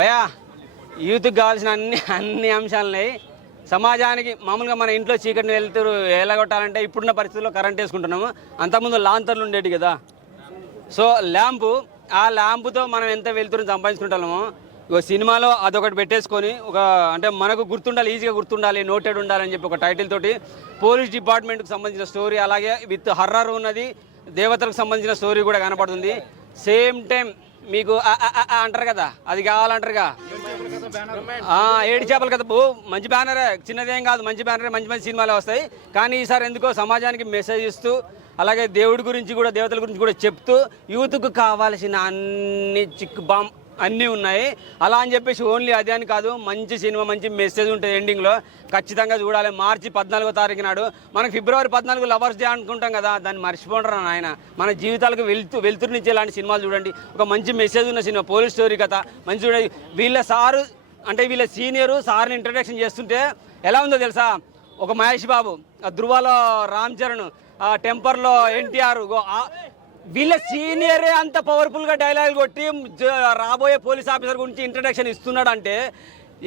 భయా యూత్కి కావాల్సిన అన్ని అంశాలని సమాజానికి మామూలుగా మన ఇంట్లో చీకటిని వెళ్తూ ఎలాగొట్టాలంటే ఇప్పుడున్న పరిస్థితుల్లో కరెంట్ వేసుకుంటున్నాము. అంతకుముందు లాంతర్లు ఉండేవి కదా. సో ఆ ల్యాంపుతో మనం ఎంత వెళ్తుని సంపాదించుకుంటామో ఒక సినిమాలో అదొకటి పెట్టేసుకొని అంటే మనకు గుర్తుండాలి, ఈజీగా గుర్తుండాలి, నోటెడ్ ఉండాలని చెప్పి ఒక టైటిల్ తోటి పోలీస్ డిపార్ట్మెంట్కి సంబంధించిన స్టోరీ, అలాగే విత్ హర్రర్ ఉన్నది, దేవతలకు సంబంధించిన స్టోరీ కూడా కనపడుతుంది. సేమ్ టైం మీకు అంటారు కదా, అది కావాలంటారుగా, ఏడు చేపల కథ మంచి బ్యానరే, చిన్నదేం కాదు, మంచి బ్యానరే, మంచి మంచి సినిమాలే వస్తాయి. కానీ ఈసారి ఎందుకో సమాజానికి మెసేజ్ ఇస్తూ, అలాగే దేవుడి గురించి కూడా, దేవతల గురించి కూడా చెప్తూ, యూత్కు కావాల్సిన అన్ని చిక్కు బాంబ్ అన్నీ ఉన్నాయి. అలా అని చెప్పేసి ఓన్లీ అదే అని కాదు, మంచి సినిమా, మంచి మెసేజ్ ఉంటుంది ఎండింగ్లో. ఖచ్చితంగా చూడాలి. మార్చి 14వ తారీఖు నాడు, మనకు ఫిబ్రవరి 14 లవర్స్ డే అనుకుంటాం కదా, దాన్ని మర్చిపోంటారు నాయన. మన జీవితాలకు వెలుతురునిచ్చే ఇలాంటి సినిమాలు చూడండి. ఒక మంచి మెసేజ్ ఉన్న సినిమా, పోలీస్ స్టోరీ కథ మంచి చూడండి. వీళ్ళ సారు అంటే వీళ్ళ సీనియరు సార్ని ఇంట్రడక్షన్ చేస్తుంటే ఎలా ఉందో తెలుసా? ఒక మహేష్ బాబు, ధృవలో రామ్ చరణ్, టెంపర్లో ఎన్టీఆర్, వీళ్ళ సీనియరే అంత పవర్ఫుల్గా డైలాగ్ కొట్టి రాబోయే పోలీస్ ఆఫీసర్ గురించి ఇంట్రడక్షన్ ఇస్తున్నాడు అంటే,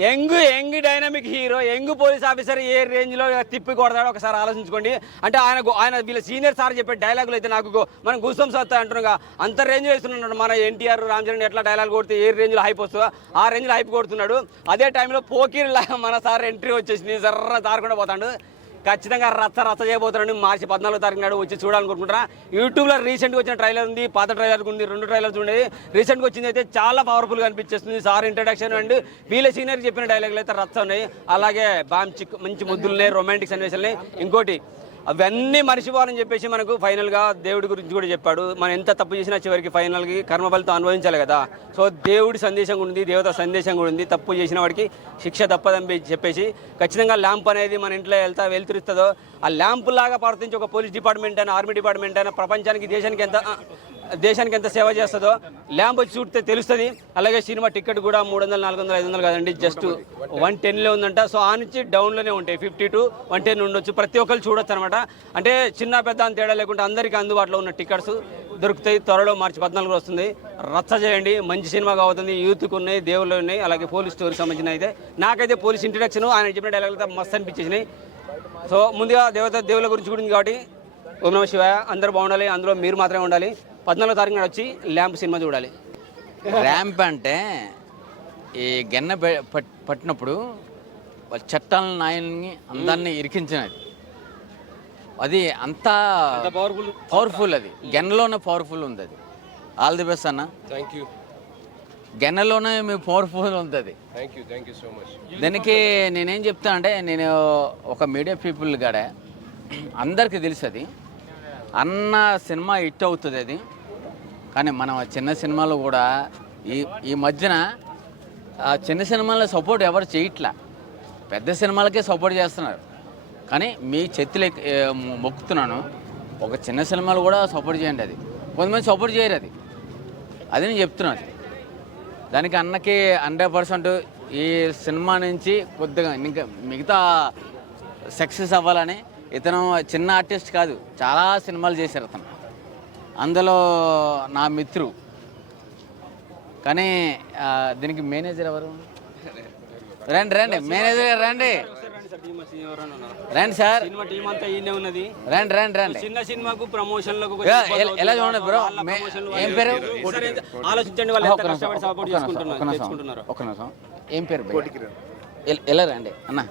young dynamic hero, young police officer ఏ రేంజ్లో తిప్పి కొడతాడో ఒకసారి ఆలోచించుకోండి. అంటే ఆయన వీళ్ళ సీనియర్ సార్ చెప్పే డైలాగులు అయితే నాకు మనం గూస్బంప్స్ వస్తాయి అంటున్నాగా, అంత రేంజ్లో ఇస్తున్నాడు. మన ఎన్టీఆర్, రామ్ చరణ్ ఎట్లా డైలాగ్ కొడితే ఏ రేంజ్లో హైప్ వస్తుందో ఆ రేంజ్లో హైప్ కొడుతున్నాడు. అదే టైంలో పోకీర్ మన సార్ ఎంట్రీ వచ్చేసింది, జర్ర దారకుండా పోతాడు. ఖచ్చితంగా రచ్చ చేయబోతున్నాడు. మార్చి 14వ తారీఖు నాడు వచ్చి చూడాలనుకుంటున్నా. యూట్యూబ్లో రీసెంట్గా వచ్చిన ట్రైలర్ ఉంది, పాత ట్రైలర్ ఉంది, 2 ట్రైలర్స్ ఉండేది. రీసెంట్గా వచ్చింది అయితే చాలా పవర్ఫుల్గా అనిపించేస్తుంది. సార్ ఇంట్రడక్షన్ అండ్ వీళ్ళ సీనియర్ చెప్పిన డైలాగులు అయితే రచ్చ ఉన్నాయి. అలాగే మంచి ముద్దులున్నాయి, రొమాంటిక్ సన్నివేశాలని. ఇంకోటి అవన్నీ మర్చిపోవాలని చెప్పేసి మనకు ఫైనల్గా దేవుడి గురించి కూడా చెప్పాడు. మనం ఎంత తప్పు చేసినా చివరికి ఫైనల్కి కర్మఫలితం అనుభవించాలి కదా. సో దేవుడి సందేశం కూడా ఉంది, దేవత సందేశం కూడా ఉంది. తప్పు చేసిన వాడికి శిక్ష తప్పదని చెప్పేసి ఖచ్చితంగా ల్యాంప్ అనేది మన ఇంట్లో వెళ్తురుస్తుందో, ఆ ల్యాంప్ లాగా ప్రవర్తించి ఒక పోలీస్ డిపార్ట్మెంట్ అయినా, ఆర్మీ డిపార్ట్మెంట్ అయినా ప్రపంచానికి, దేశానికి ఎంత సేవ చేస్తుందో ల్యాంప్ వచ్చి చూస్తే తెలుస్తుంది. అలాగే సినిమా టికెట్ కూడా 300, 400, 500 కాదండి, జస్ట్ 110లో ఉందంట. సో ఆ నుంచి డౌన్లోనే ఉంటాయి, 50 to 110 ఉండొచ్చు. ప్రతి ఒక్కరు చూడొచ్చు అనమాట. అంటే చిన్న పెద్ద అని తేడా లేకుండా అందరికీ అందుబాటులో ఉన్న టికెట్స్ దొరుకుతాయి. త్వరలో మార్చి 14 వస్తుంది. రచ్చ చేయండి, మంచి సినిమా అవుతుంది. యూత్కి ఉన్నాయి, దేవుళ్ళు ఉన్నాయి, అలాగే పోలీస్ స్టోరీకి సంబంధించిన అయితే నాకైతే పోలీస్ ఇంట్రడక్షన్ ఆయన చెప్పిన డైలాగులు మస్తు అనిపించేసినాయి. సో ముందుగా దేవుళ్ళ గురించి కూడా ఉంది కాబట్టి ఓం నమః శివాయ. అందరూ బాగుండాలి, అందులో మీరు మాత్రమే ఉండాలి. 14వ తారీఖు నాడు వచ్చి ల్యాంప్ సినిమా చూడాలి. ర్యాంప్ అంటే ఈ గెన్న పట్టినప్పుడు వాళ్ళ చట్టాలను, నాయల్ని అందరినీ ఇరికించినది. అది అంతా పవర్ఫుల్. అది గెన్నలోనే పవర్ఫుల్ ఉంది. అది ఆల్ ది బెస్ట్ అన్న. Thank you. గెన్నలోనే మీ పవర్ఫుల్ ఉంటుంది. Thank you so much. దానికి నేనేం చెప్తా అంటే, నేను ఒక మీడియా పీపుల్ కాడ అందరికీ తెలుసు అది అన్న సినిమా హిట్ అవుతుంది అది. కానీ మనం చిన్న సినిమాలు కూడా ఈ మధ్యన చిన్న సినిమాల సపోర్ట్ ఎవరు చేయట్లా, పెద్ద సినిమాలకే సపోర్ట్ చేస్తున్నారు. కానీ మీ చేతులు మొక్కుతున్నాను, ఒక చిన్న సినిమాలు కూడా సపోర్ట్ చేయండి. అది కొంతమంది సపోర్ట్ చేయరు, అది నేను చెప్తున్నాను. దానికి అన్నకి 100% ఈ సినిమా నుంచి కొద్దిగా ఇంకా మిగతా సక్సెస్ అవ్వాలని. ఇతను చిన్న ఆర్టిస్ట్ కాదు, చాలా సినిమాలు చేశారు అతను. అందులో నా మిత్రు. కానీ దీనికి మేనేజర్ ఎవరు? రండి మేనేజర్ గారు రండి సార్. రండి. చిన్న సినిమాకు ప్రమోషన్లకు ఎలా చూడండి బ్రో, ఏం పేరు? ఆలోచించండి, వాళ్ళు ఎంత కష్టపడి సపోర్ట్ చేసుకుంటున్నారు. ఒక్క నిమిషం, ఏం పేరు? ఎలా రండి అన్న,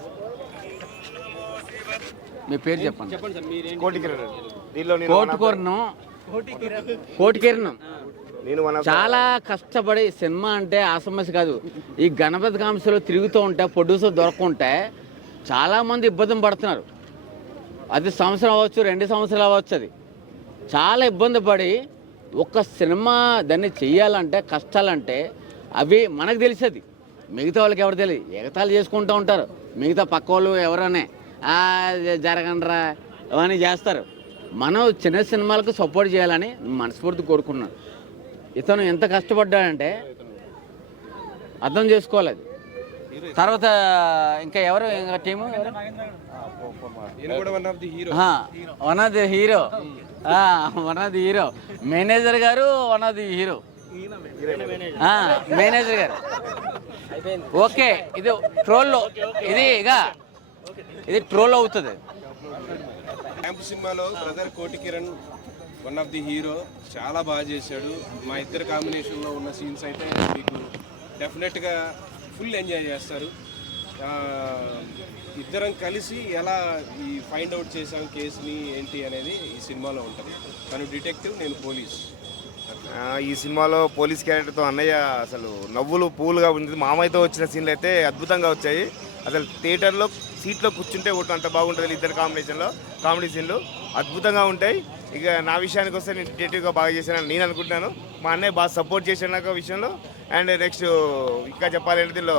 మీ పేరు చెప్పండి. కోటి కిరణ్. చాలా కష్టపడి సినిమా అంటే ఆ సమస్య కాదు. ఈ గణపతి కాంసలో తిరుగుతూ ఉంటే ప్రొడ్యూసర్ దొరకకుంటే చాలామంది ఇబ్బంది పడుతున్నారు. అది సంవత్సరం అవ్వచ్చు, 2 సంవత్సరాలు అవ్వచ్చు. అది చాలా ఇబ్బంది పడి ఒక సినిమా దాన్ని చెయ్యాలంటే, కష్టాలంటే అవి మనకు తెలిసేది, మిగతా వాళ్ళకి ఎవరు తెలియదు. ఎగతాళి చేసుకుంటూ ఉంటారు మిగతా పక్క వాళ్ళు, ఎవరనే జరగండ్రా అవన్నీ చేస్తారు. మనం చిన్న సినిమాలకు సపోర్ట్ చేయాలని మనస్ఫూర్తి కోరుకున్నాను. ఇతను ఎంత కష్టపడ్డాడంటే అర్థం చేసుకోవాలి. అది తర్వాత ఇంకా ఎవరు, ఇంకా team one of the hero manager గారు, one of the hero manager గారు. ఓకే ఇది ట్రోల్లో ఇది ఇక ఇది ట్రోల్ అవుతుంది. క్యాంప్ సినిమాలో బ్రదర్ కోటి Kiran one of the hero చాలా బాగా చేశాడు. మా ఇద్దరు కాంబినేషన్లో ఉన్న సీన్స్ అయితే మీకు డెఫినెట్గా ఫుల్ ఎంజాయ్ చేస్తారు. ఇద్దరం కలిసి ఎలా ఈ ఫైండ్ అవుట్ చేసాం కేసుని ఏంటి అనేది ఈ సినిమాలో ఉంటుంది. తను డిటెక్టివ్, నేను పోలీస్. ఈ సినిమాలో పోలీస్ క్యారెక్టర్తో అన్నయ్య అసలు నవ్వులు పూలుగా ఉంది. మామయ్యతో వచ్చిన సీన్లు అయితే అద్భుతంగా వచ్చాయి. అసలు థియేటర్లో సీట్లో కూర్చుంటే ఒకటి అంత బాగుంటుంది. ఇద్దరు కాంబినేషన్లో కామెడీ సీన్లు అద్భుతంగా ఉంటాయి. ఇక నా విషయానికి వస్తే నేను డిటెక్టివ్గా బాగా చేశానని నేను అనుకుంటున్నాను. మా అన్నయ్య బాగా సపోర్ట్ చేశాడు నాకు విషయంలో. అండ్ నెక్స్ట్ ఇంకా చెప్పాలంటే దీనిలో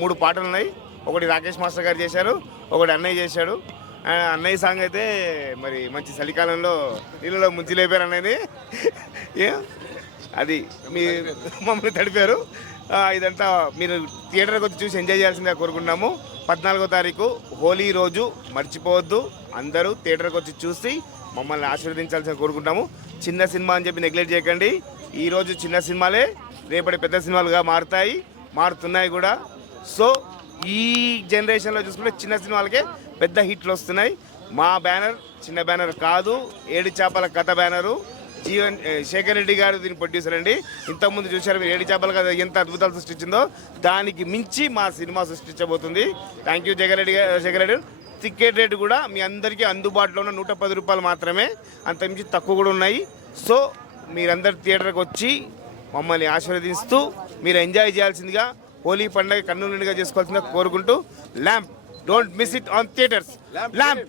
మూడు పాటలు ఉన్నాయి. ఒకటి రాకేష్ మాస్టర్ గారు చేశారు, ఒకటి అన్నయ్య చేశాడు. అన్నయ్య సాంగ్ అయితే మరి మంచి చలికాలంలో నీళ్ళలో ముంచి లేపారు అనేది అది మీ మమ్మల్ని తడిపారు. ఇదంతా మీరు థియేటర్కి వచ్చి చూసి ఎంజాయ్ చేయాల్సిందిగా కోరుకుంటున్నాము. 14వ తారీఖు హోలీ రోజు మర్చిపోవద్దు. అందరూ థియేటర్కి వచ్చి చూసి మమ్మల్ని ఆశీర్వదించాల్సిన కోరుకుంటాము. చిన్న సినిమా అని చెప్పి నెగ్లెక్ట్ చేయకండి. ఈరోజు చిన్న సినిమాలే రేపటి పెద్ద సినిమాలుగా మారుతున్నాయి కూడా. సో ఈ జనరేషన్లో చూసుకుంటే చిన్న సినిమాలకే పెద్ద హిట్లు వస్తున్నాయి. మా బ్యానర్ చిన్న బ్యానర్ కాదు, ఏడు చేపల కథ బ్యానరు. శేఖర్ రెడ్డి గారు దీని ప్రొడ్యూసర్ అండి. ఇంతకుముందు చూశారు మీరు ఏడు చేపల కథ ఎంత అద్భుతాలు సృష్టించిందో, దానికి మించి మా సినిమా సృష్టించబోతుంది. Thank you Shekhar Reddy. Ticket rate కూడా మీ అందరికీ అందుబాటులో ఉన్న 110 రూపాయలు మాత్రమే, అంతకుమించి తక్కువ కూడా ఉన్నాయి. సో మీరందరు థియేటర్కి వచ్చి మమ్మల్ని ఆశీర్వదిస్తూ మీరు ఎంజాయ్ చేయాల్సిందిగా, హోలీ పండుగ కన్నుల నిండుగా చేసుకోవాల్సిందిగా కోరుకుంటూ, lamp don't miss it on theatres. Lamp.